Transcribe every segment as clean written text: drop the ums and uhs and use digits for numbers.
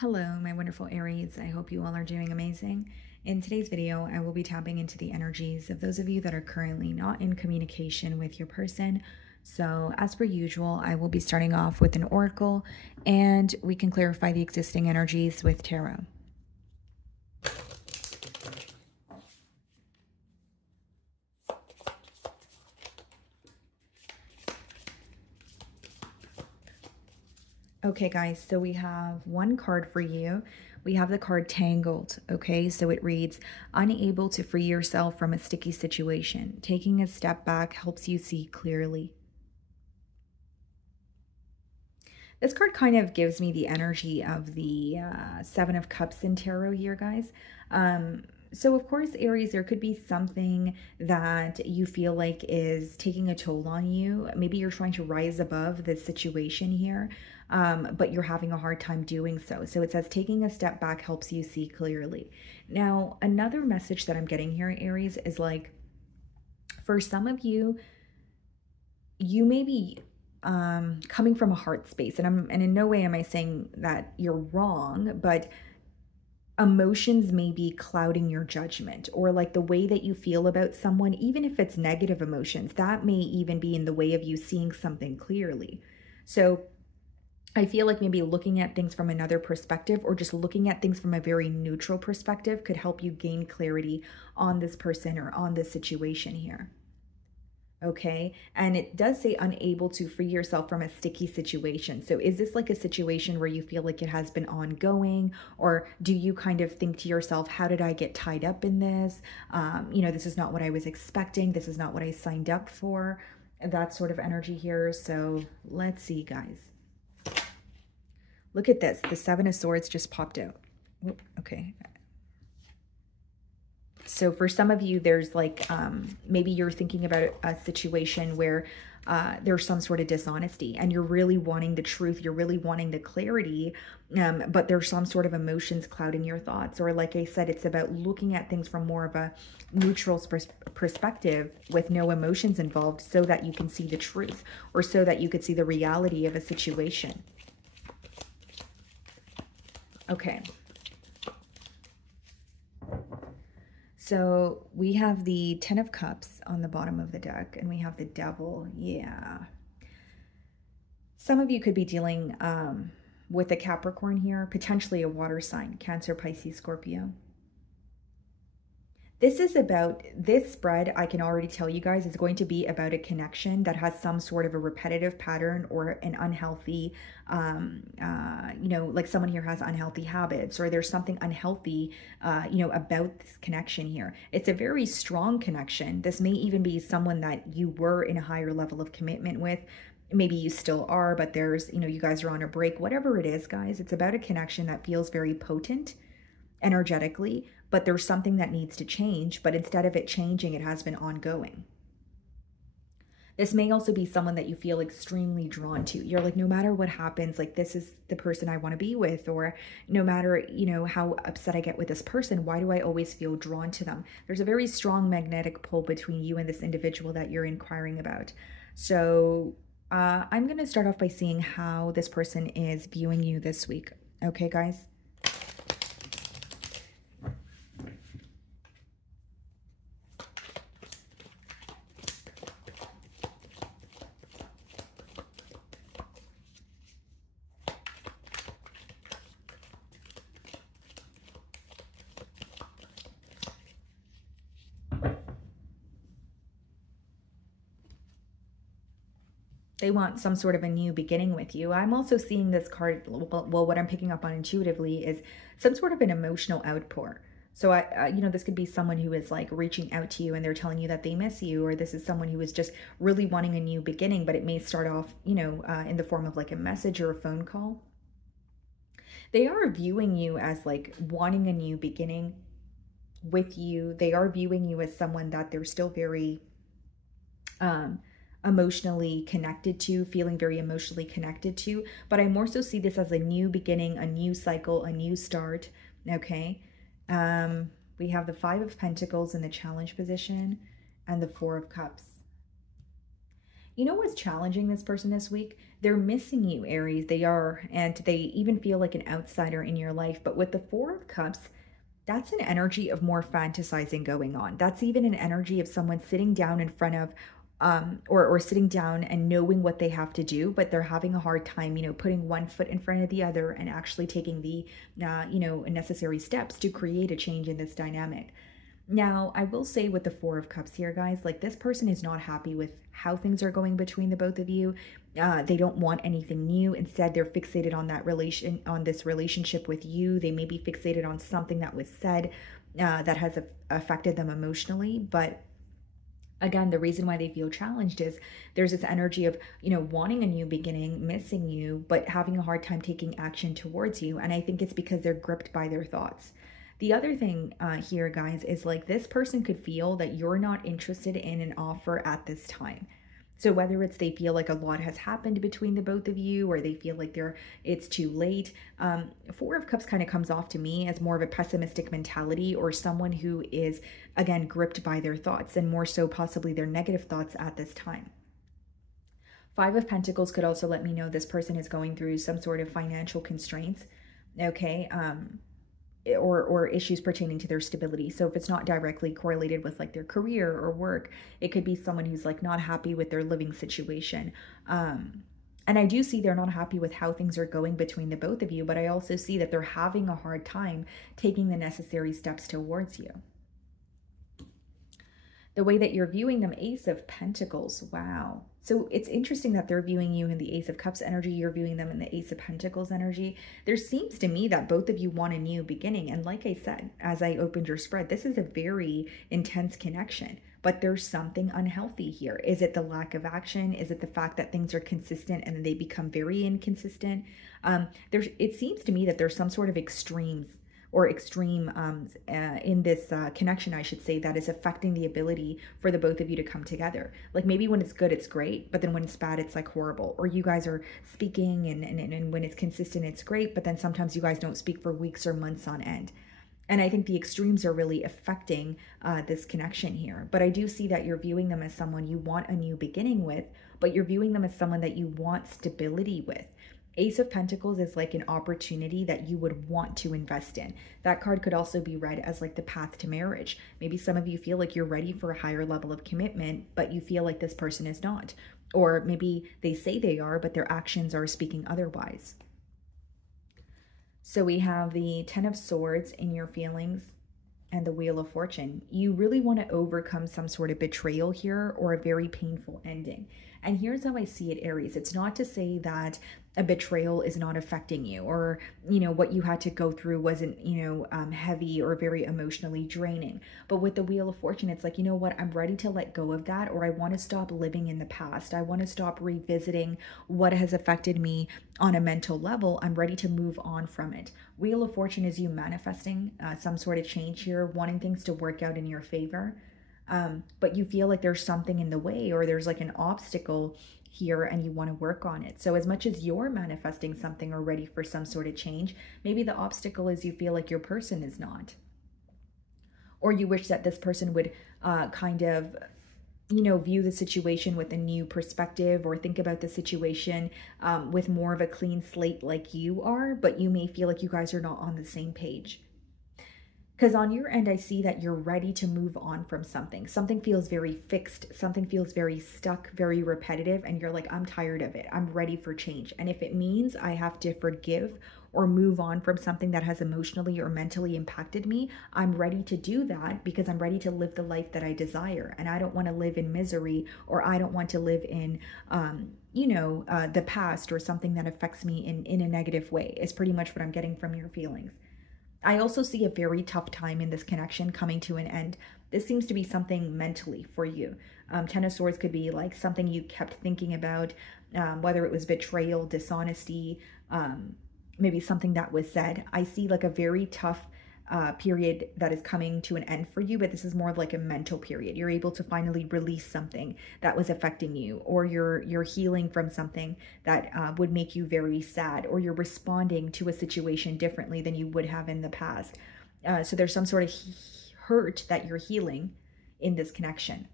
Hello, my wonderful Aries. I hope you all are doing amazing. In today's video, I will be tapping into the energies of those of you that are currently not in communication with your person. So as per usual, I will be starting off with an oracle and we can clarify the existing energies with tarot. Okay, guys, so we have one card for you. We have the card Tangled, okay? So it reads, unable to free yourself from a sticky situation. Taking a step back helps you see clearly. This card kind of gives me the energy of the Seven of Cups in tarot here, guys. So of course, Aries, there could be something that you feel like is taking a toll on you. Maybe you're trying to rise above the situation here, but you're having a hard time doing so. So it says taking a step back helps you see clearly. Now, another message that I'm getting here, Aries, is like, for some of you, you may be coming from a heart space, and in no way am I saying that you're wrong, but emotions may be clouding your judgment, or like the way that you feel about someone, even if it's negative emotions, that may even be in the way of you seeing something clearly. So I feel like maybe looking at things from another perspective, or just looking at things from a very neutral perspective, could help you gain clarity on this person or on this situation here. Okay, and it does say unable to free yourself from a sticky situation. So is this like a situation where you feel like it has been ongoing, or do you kind of think to yourself, how did I get tied up in this? This is not what I was expecting. This is not what I signed up for. That sort of energy here. So let's see, guys. Look at this. The Seven of Swords just popped out. Okay. So for some of you, there's like, maybe you're thinking about a situation where there's some sort of dishonesty and you're really wanting the truth. You're really wanting the clarity, but there's some sort of emotions clouding your thoughts. Or like I said, it's about looking at things from more of a neutral perspective with no emotions involved, so that you can see the truth, or so that you could see the reality of a situation. Okay. So we have the Ten of Cups on the bottom of the deck, and we have the Devil. Yeah. Some of you could be dealing with a Capricorn here, potentially a water sign, Cancer, Pisces, Scorpio. This spread, I can already tell you guys, is going to be about a connection that has some sort of a repetitive pattern, or an unhealthy, like someone here has unhealthy habits, or there's something unhealthy, about this connection here. It's a very strong connection. This may even be someone that you were in a higher level of commitment with. Maybe you still are, but there's, you guys are on a break. Whatever it is, guys, it's about a connection that feels very potent energetically, but there's something that needs to change, but instead of it changing, it has been ongoing. This may also be someone that you feel extremely drawn to. You're like, no matter what happens, like, this is the person I want to be with, or no matter, how upset I get with this person, why do I always feel drawn to them? There's a very strong magnetic pull between you and this individual that you're inquiring about. So I'm going to start off by seeing how this person is viewing you this week. Okay, guys? They want some sort of a new beginning with you. I'm also seeing this card, well, what I'm picking up on intuitively is some sort of an emotional outpour. So this could be someone who is like reaching out to you and they're telling you that they miss you, or this is someone who is just really wanting a new beginning, but it may start off, in the form of like a message or a phone call. They are viewing you as like wanting a new beginning with you. They are viewing you as someone that they're still very, emotionally connected to, feeling very emotionally connected to, but I more so see this as a new beginning, a new cycle, a new start. Okay. We have the Five of Pentacles in the challenge position and the Four of Cups. You know what's challenging this person this week? They're missing you, Aries. They are. And they even feel like an outsider in your life. But with the Four of Cups, that's an energy of more fantasizing going on. That's even an energy of someone sitting down in front of or sitting down and knowing what they have to do, but they're having a hard time, putting one foot in front of the other and actually taking the, necessary steps to create a change in this dynamic. Now, I will say with the Four of Cups here, guys, like this person is not happy with how things are going between the both of you. They don't want anything new. Instead, they're fixated on on this relationship with you. They may be fixated on something that was said that has affected them emotionally. But again, the reason why they feel challenged is there's this energy of, wanting a new beginning, missing you, but having a hard time taking action towards you. And I think it's because they're gripped by their thoughts. The other thing here, guys, is like this person could feel that you're not interested in an offer at this time. So whether it's they feel like a lot has happened between the both of you, or they feel like it's too late. Four of Cups kind of comes off to me as more of a pessimistic mentality, or someone who is, again, gripped by their thoughts, and more so possibly their negative thoughts at this time. Five of Pentacles could also let me know this person is going through some sort of financial constraints, okay? Or issues pertaining to their stability. So if it's not directly correlated with like their career or work, it could be someone who's like not happy with their living situation. And I do see they're not happy with how things are going between the both of you, but I also see that they're having a hard time taking the necessary steps towards you. The way that you're viewing them, Ace of Pentacles, wow. So it's interesting that they're viewing you in the Ace of Cups energy, you're viewing them in the Ace of Pentacles energy. There seems to me that both of you want a new beginning. And like I said, as I opened your spread, this is a very intense connection, but there's something unhealthy here. Is it the lack of action? Is it the fact that things are consistent and then they become very inconsistent? It seems to me that there's some sort of extremes or extreme in this connection, I should say, that is affecting the ability for the both of you to come together. Like maybe when it's good, it's great, but then when it's bad, it's like horrible. Or you guys are speaking and when it's consistent, it's great, but then sometimes you guys don't speak for weeks or months on end. And I think the extremes are really affecting this connection here. But I do see that you're viewing them as someone you want a new beginning with, but you're viewing them as someone that you want stability with. Ace of Pentacles is like an opportunity that you would want to invest in. That card could also be read as like the path to marriage. Maybe some of you feel like you're ready for a higher level of commitment, but you feel like this person is not. Or maybe they say they are, but their actions are speaking otherwise. So we have the Ten of Swords in your feelings and the Wheel of Fortune. You really want to overcome some sort of betrayal here or a very painful ending. And here's how I see it, Aries. It's not to say that a betrayal is not affecting you, or, what you had to go through wasn't, heavy or very emotionally draining. But with the Wheel of Fortune, it's like, you know what, I'm ready to let go of that, or I want to stop living in the past. I want to stop revisiting what has affected me on a mental level. I'm ready to move on from it. Wheel of Fortune is you manifesting some sort of change here, wanting things to work out in your favor. But you feel like there's something in the way, or there's like an obstacle here and you want to work on it. So as much as you're manifesting something or ready for some sort of change, maybe the obstacle is you feel like your person is not. Or you wish that this person would kind of, view the situation with a new perspective, or think about the situation with more of a clean slate like you are, but you may feel like you guys are not on the same page. Because on your end, I see that you're ready to move on from something. Something feels very fixed. Something feels very stuck, very repetitive. And you're like, I'm tired of it. I'm ready for change. And if it means I have to forgive or move on from something that has emotionally or mentally impacted me, I'm ready to do that because I'm ready to live the life that I desire. And I don't want to live in misery, or I don't want to live in, the past or something that affects me in a negative way, is pretty much what I'm getting from your feelings. I also see a very tough time in this connection coming to an end. This seems to be something mentally for you. Ten of Swords could be like something you kept thinking about, whether it was betrayal, dishonesty, maybe something that was said. I see like a very tough period that is coming to an end for you, but this is more of like a mental period. You're able to finally release something that was affecting you, or you're healing from something that would make you very sad, or you're responding to a situation differently than you would have in the past. So there's some sort of hurt that you're healing in this connection.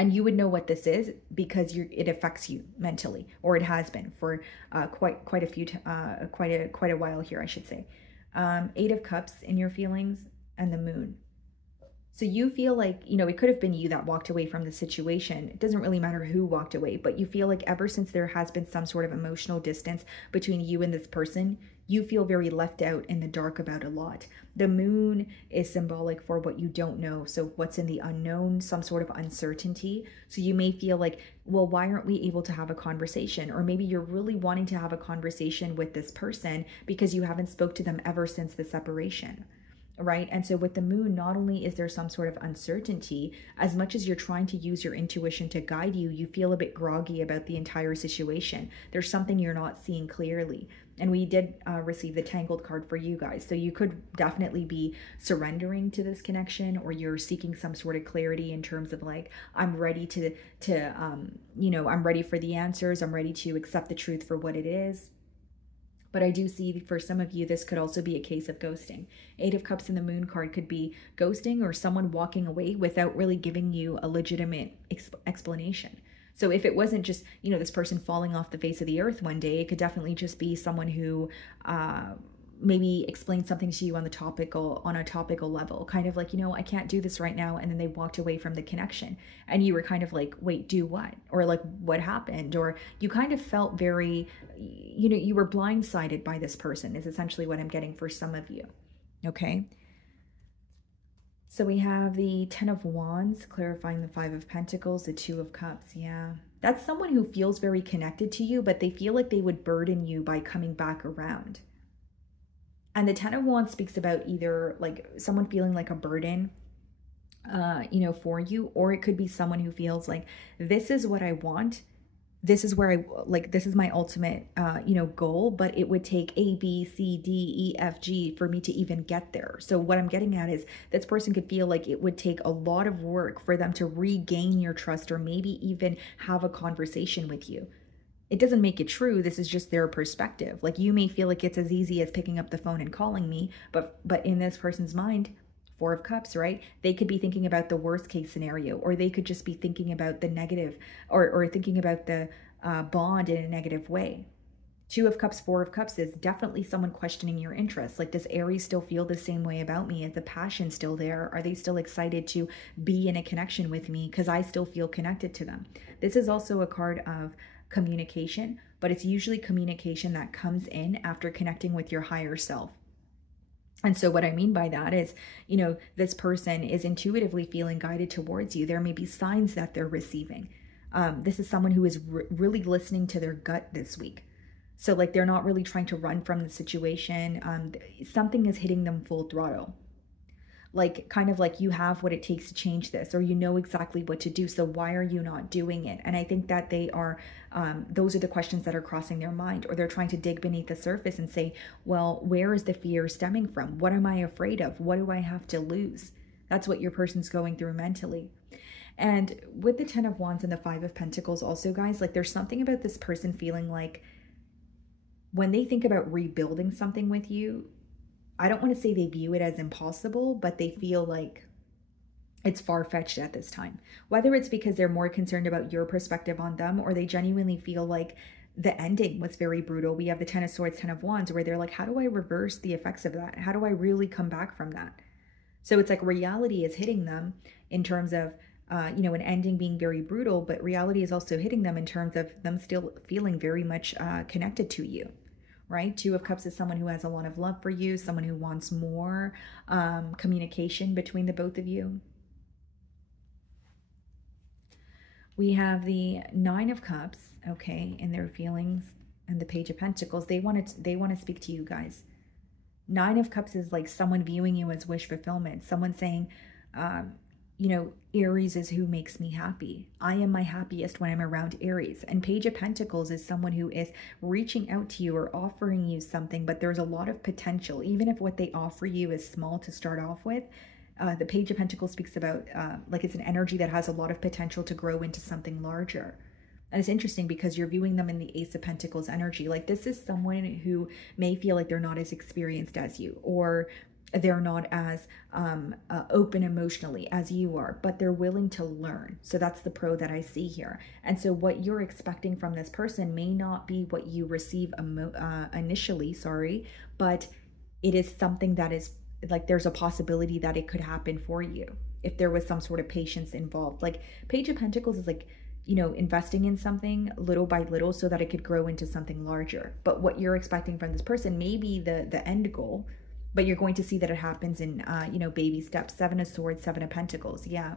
And you would know what this is because it affects you mentally, or it has been for quite a while here, I should say. Eight of Cups in your feelings, and the Moon. So you feel like, it could have been you that walked away from the situation. It doesn't really matter who walked away, but you feel like ever since there has been some sort of emotional distance between you and this person, you feel very left out in the dark about a lot. The Moon is symbolic for what you don't know. So what's in the unknown, some sort of uncertainty. So you may feel like, well, why aren't we able to have a conversation? Or maybe you're really wanting to have a conversation with this person because you haven't spoke to them ever since the separation. Right? And so with the Moon, not only is there some sort of uncertainty, as much as you're trying to use your intuition to guide you, you feel a bit groggy about the entire situation. There's something you're not seeing clearly. And we did receive the Tangled card for you guys. So you could definitely be surrendering to this connection, or you're seeking some sort of clarity in terms of like, I'm ready I'm ready for the answers. I'm ready to accept the truth for what it is. But I do see for some of you, this could also be a case of ghosting. Eight of Cups in the Moon card could be ghosting, or someone walking away without really giving you a legitimate explanation. So if it wasn't just, this person falling off the face of the earth one day, it could definitely just be someone who maybe explained something to you on a topical level, kind of like, I can't do this right now. And then they walked away from the connection, and you were kind of like, wait, do what? Or like, what happened? Or you kind of felt very, you were blindsided by this person, is essentially what I'm getting for some of you. Okay. So we have the Ten of Wands, clarifying the Five of Pentacles, the Two of Cups. Yeah. That's someone who feels very connected to you, but they feel like they would burden you by coming back around. And the Ten of Wands speaks about either like someone feeling like a burden, for you, or it could be someone who feels like, this is what I want. This is where this is my ultimate, goal, but it would take A, B, C, D, E, F, G for me to even get there. So what I'm getting at is this person could feel like it would take a lot of work for them to regain your trust, or maybe even have a conversation with you. It doesn't make it true. This is just their perspective. Like, you may feel like it's as easy as picking up the phone and calling me, but in this person's mind, Four of Cups, right? They could be thinking about the worst case scenario, or they could just be thinking about the negative, or thinking about the bond in a negative way. Two of Cups, Four of Cups is definitely someone questioning your interests. Like, does Aries still feel the same way about me? Is the passion still there? Are they still excited to be in a connection with me because I still feel connected to them? This is also a card of communication, but it's usually communication that comes in after connecting with your higher self. And so what I mean by that is, this person is intuitively feeling guided towards you. There may be signs that they're receiving. This is someone who is really listening to their gut this week. So like, they're not really trying to run from the situation. Something is hitting them full throttle. Like, kind of like, you have what it takes to change this, or you know exactly what to do. So why are you not doing it? And I think that they are, those are the questions that are crossing their mind, or they're trying to dig beneath the surface and say, well, where is the fear stemming from? What am I afraid of? What do I have to lose? That's what your person's going through mentally. And with the Ten of Wands and the Five of Pentacles also, guys, like, there's something about this person feeling like when they think about rebuilding something with you, I don't want to say they view it as impossible, but they feel like it's far-fetched at this time. Whether it's because they're more concerned about your perspective on them, or they genuinely feel like the ending was very brutal. We have the Ten of Swords, Ten of Wands, where they're like, how do I reverse the effects of that? How do I really come back from that? So it's like reality is hitting them in terms of, an ending being very brutal, but reality is also hitting them in terms of them still feeling very much connected to you. Right? Two of Cups is someone who has a lot of love for you, someone who wants more communication between the both of you. We have the Nine of Cups, okay, in their feelings, and the Page of Pentacles. They want to speak to you guys. Nine of Cups is like someone viewing you as wish fulfillment, someone saying, Aries is who makes me happy. I am my happiest when I'm around Aries. And Page of Pentacles is someone who is reaching out to you or offering you something, but there's a lot of potential. Even if what they offer you is small to start off with, the Page of Pentacles speaks about like, it's an energy that has a lot of potential to grow into something larger. And it's interesting because you're viewing them in the Ace of Pentacles energy. Like, this is someone who may feel like they're not as experienced as you, or they're not as open emotionally as you are, but they're willing to learn. So that's the pro that I see here. And so what you're expecting from this person may not be what you receive initially, sorry, but it is something that is like, there's a possibility that it could happen for you if there was some sort of patience involved. Like Page of Pentacles is like, you know, investing in something little by little so that it could grow into something larger. But what you're expecting from this person may be the end goal, but you're going to see that it happens in, you know, baby steps. Seven of Swords, Seven of Pentacles. Yeah.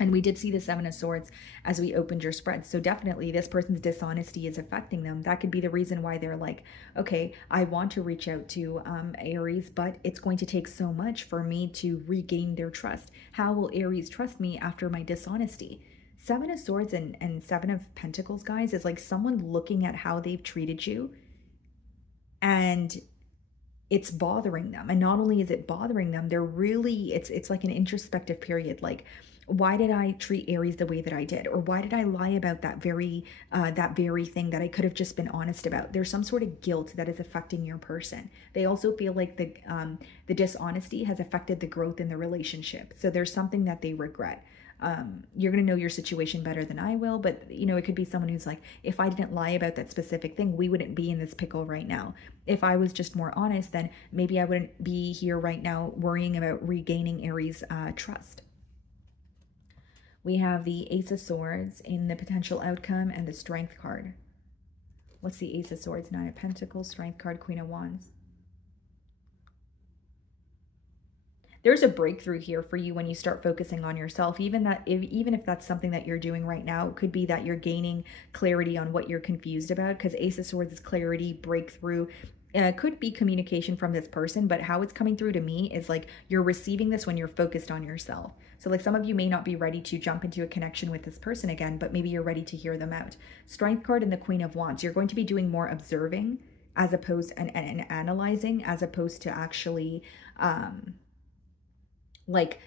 And we did see the Seven of Swords as we opened your spread. So definitely this person's dishonesty is affecting them. That could be the reason why they're like, okay, I want to reach out to Aries, but it's going to take so much for me to regain their trust. How will Aries trust me after my dishonesty? Seven of Swords and Seven of Pentacles, guys, is like someone looking at how they've treated you and it's bothering them. And not only is it bothering them, they're really, it's like an introspective period. Like, why did I treat Aries the way that I did? Or why did I lie about that very thing that I could have just been honest about? There's some sort of guilt that is affecting your person. They also feel like the dishonesty has affected the growth in the relationship. So there's something that they regret. You're going to know your situation better than I will, but you know, it could be someone who's like, if I didn't lie about that specific thing, we wouldn't be in this pickle right now. If I was just more honest, then maybe I wouldn't be here right now worrying about regaining Aries' trust. We have the Ace of Swords in the potential outcome and the Strength card. What's the Ace of Swords? Nine of Pentacles, Strength card, Queen of Wands. There's a breakthrough here for you when you start focusing on yourself. Even if that's something that you're doing right now, it could be that you're gaining clarity on what you're confused about, because Ace of Swords is clarity, breakthrough. It could be communication from this person, but how it's coming through to me is like you're receiving this when you're focused on yourself. So like some of you may not be ready to jump into a connection with this person again, but maybe you're ready to hear them out. Strength card and the Queen of Wands. You're going to be doing more observing as opposed and analyzing, as opposed to actually like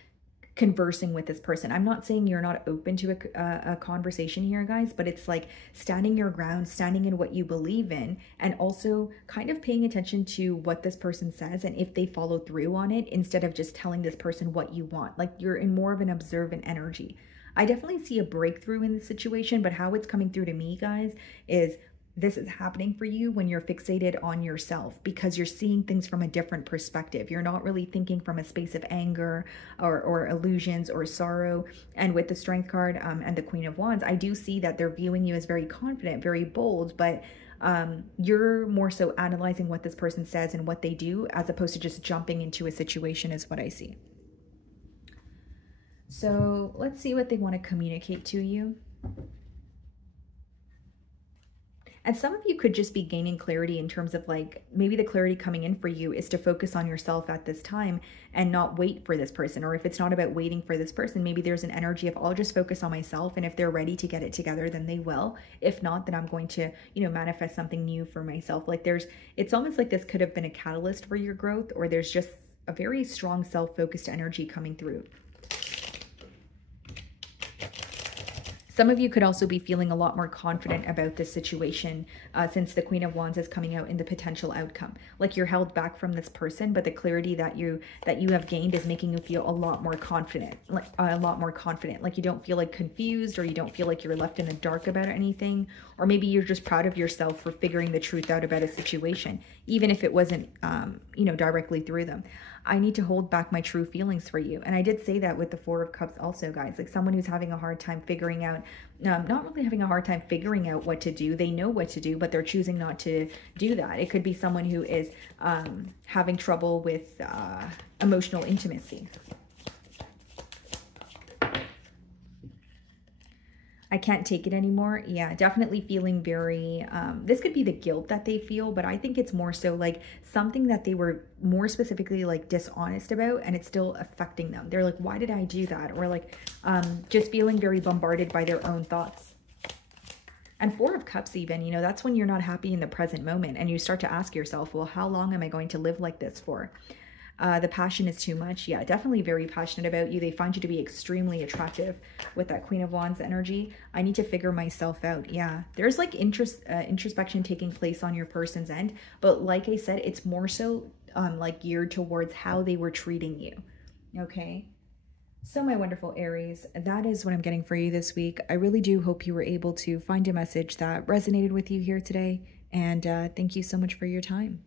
conversing with this person. I'm not saying you're not open to a conversation here, guys, but it's like standing your ground, standing in what you believe in, and also kind of paying attention to what this person says and if they follow through on it, instead of just telling this person what you want. Like you're in more of an observant energy. I definitely see a breakthrough in this situation, but how it's coming through to me, guys, is this is happening for you when you're fixated on yourself, because you're seeing things from a different perspective. You're not really thinking from a space of anger or illusions or sorrow. And with the Strength card and the Queen of Wands, I do see that they're viewing you as very confident, very bold, but you're more so analyzing what this person says and what they do, as opposed to just jumping into a situation, is what I see. So let's see what they want to communicate to you. And some of you could just be gaining clarity in terms of like, maybe the clarity coming in for you is to focus on yourself at this time and not wait for this person. Or if it's not about waiting for this person, maybe there's an energy of, I'll just focus on myself. And if they're ready to get it together, then they will. If not, then I'm going to, you know, manifest something new for myself. Like it's almost like this could have been a catalyst for your growth, or there's just a very strong self-focused energy coming through. Some of you could also be feeling a lot more confident about this situation since the Queen of Wands is coming out in the potential outcome. Like you're held back from this person, but the clarity that you have gained is making you feel a lot more confident. Like Like you don't feel like confused, or you don't feel like you're left in the dark about anything, or maybe you're just proud of yourself for figuring the truth out about a situation, even if it wasn't you know, directly through them. I need to hold back my true feelings for you. And I did say that with the Four of Cups also, guys. Like someone who's having a hard time figuring out, not really having a hard time figuring out what to do. They know what to do, but they're choosing not to do that. It could be someone who is having trouble with emotional intimacy. I can't take it anymore. Yeah, definitely feeling very, this could be the guilt that they feel, but I think it's more so like something that they were more specifically like dishonest about, and it's still affecting them. They're like, why did I do that? Or like just feeling very bombarded by their own thoughts. And Four of Cups even, you know, that's when you're not happy in the present moment, and you start to ask yourself, well, how long am I going to live like this for? The passion is too much. Yeah, definitely very passionate about you. They find you to be extremely attractive with that Queen of Wands energy. I need to figure myself out. Yeah, there's like introspection taking place on your person's end. But like I said, it's more so like geared towards how they were treating you. Okay. So, my wonderful Aries, that is what I'm getting for you this week. I really do hope you were able to find a message that resonated with you here today. And thank you so much for your time.